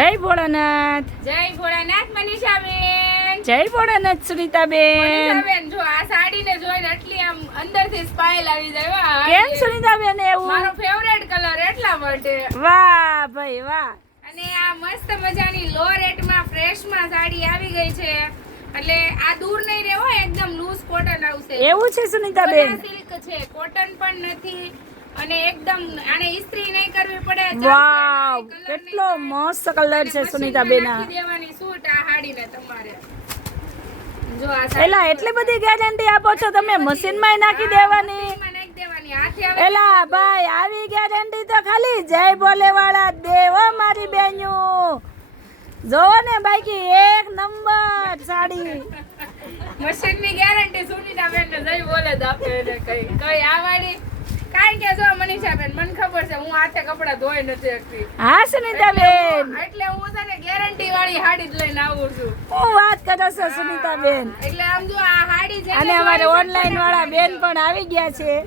જય ભોળાનાથ. જય ભોળાનાથ મનીષાબેન. જય ભોળાનાથ સુનીતાબેન. મનીષાબેન જો આ સાડીને જોઈને એટલી આમ અંદરથી સ્માઈલ આવી જાય. વાહ કેમ સુનીતાબેન એવું? મારો ફેવરેટ કલર એટલા માટે. વાહ ભાઈ વાહ. અને આ મસ્ત મજાની લો રેટમાં ફ્રેશમાં સાડી આવી ગઈ છે. એટલે આ દૂર નહીં રહેવો, એકદમ લૂઝ કોટન આવશે. એવું છે સુનીતાબેન? સિલ્ક છે, કોટન પણ નથી અને એકદમ આને ઇસ્ત્રી નહીં કરવી પડે. વાવ, કેટલો મસ્ત કલર છે સુનીતાબેન. નાખી દેવાની સૂટ આ હાડીને તમારે. જો આ એલા એટલી બધી ગેરંટી આપો છો તમે? મશીનમાં નાખી દેવાની? નાખી દેવાની હાથે આવે. એલા ભાઈ આવી ગેરંટી તો ખાલી જય બોલે વાળા દેવો મારી બેન્યું. જોવો ને બાકી એક નંબર સાડી. મશીનની ગેરંટી સુનીતાબેન ને જઈ બોલે જ આપે એને કઈ આવડી. કારણ કે જો મનીષાબેન મને ખબર છે હું હાથે કપડા ધોઈ નથી શકતી. હા સુનીતાબેન, એટલે હું છે ને ગેરંટી વાળી હાડી જ લઈને આવું છું. હું વાત કરો છો સુનીતાબેન? એટલે આમ જો આ હાડી છે અને અમારે ઓનલાઈન વાળા બેન પણ આવી ગયા છે,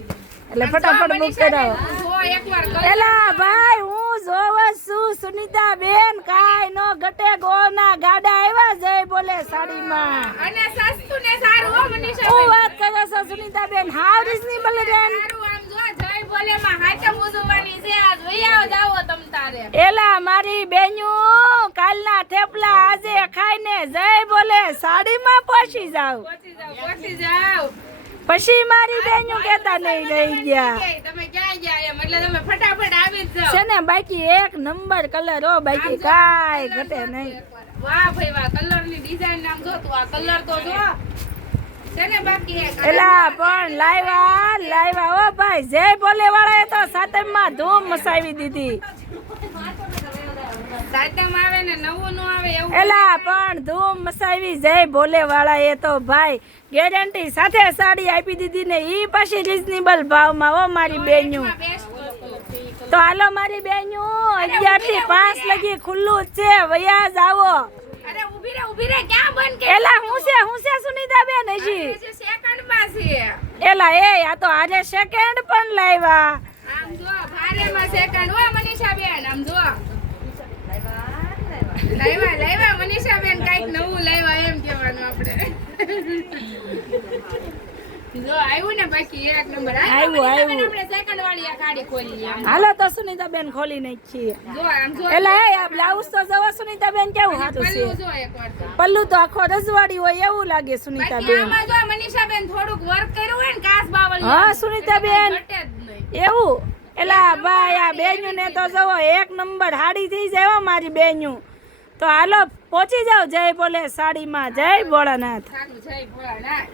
એટલે ફટાફટ બુક કરાવો. જો એકવાર એલા ભાઈ હું જોવા છું સુનીતાબેન, કાઈ નો ઘટે ગોના ગાડા આવ્યા જય બોલે સાડીમાં. અને સસ્તું ને સારું હો મનીષાબેન. હું વાત કરો છો સુનીતાબેન? હાવ રીઝનેબલ રેટ. સારું આમ જો જય બોલે માં હાચમ ઉજવવાની છે. આજ વૈયાઓ જાવો તમ તારે. એલા મારી બેન્યું કાલના થેપલા આજે ખાઈને જય બોલે સાડીમાં પહોંચી જાવ. પહોંચી જાવ. પછી મારી બેન્યું કેતા નહીં રહી ગયા તમે ક્યાં ગયા એમ, એટલે તમે ફટાફટ આવી જ જાઓ. છે ને. બાકી એક નંબર કલર હો, બાકી કાઈ ઘટે નહીં. વાહ ભાઈ વાહ, કલર ની ડિઝાઇન નામ જો તું. આ કલર તો જો છે ને. બાકી એક એલા પણ લાવ્યા હો ભાઈ. જય બોલે વાળાએ તો સાતમમાં ધૂમ મચાવી દીધી. સાતમ આવે ને નવું નો આવે એવું. એલા પણ ધૂમ મચાવી જય ભોલે વાળાએ તો ભાઈ. ગેરંટી સાથે સાડી આપી દીધી ને ઈ પાછી રીઝનેબલ ભાવમાં હો મારી બેન્યું. તો હાલો મારી બેન્યું, 11 થી 5 લગી ખુલ્લું જ છે, વયા જાવો. અરે ઊભી રે ક્યાં બંધ કે. એલા હું છે સુનીતાબેન હજી જે સેકન્ડ માં છે. એલા એ આ તો આજે સેકન્ડ પણ લાવ્યા. આમ જો ભારે માં સેકન્ડ હો મનીષાબેન. આમ જો લાવ્યા મનીષાબેન, કઈક નવું લાવ્યા એમ કહેવાનું આપણે. જો આવ્યું ને બાકી એક નંબર આવ્યું. આપણે સેકન્ડ વાળી આ ગાડી ખોલી. આમ હાલો તો સુનીતાબેન ખોલી નાખીએ. જો આમ જો એલા એ આ બ્લાઉઝ તો જવા સુનીતાબેન કેવું સારું છે. પલ્લું જો એકવાર તો. પલ્લું તો આખો રજવાડી હોય એવું લાગે બાકી સુનીતાબેન. આમાં જો મનીષાબેન થોડુંક વર્ક કર્યું હોય ને કાસ બાવળી. હા સુનીતાબેન ઘટે જ નહીં. એવું. એલા ભાઈ આ બેન્યું ને તો જવો એક નંબર હાડી થઈ જાય હો મારી બેન્યું. તો હાલો પહોંચી જાવ જય બોલે સાડીમાં. જય ભોળાનાથ. સારું જય ભોળાનાથ.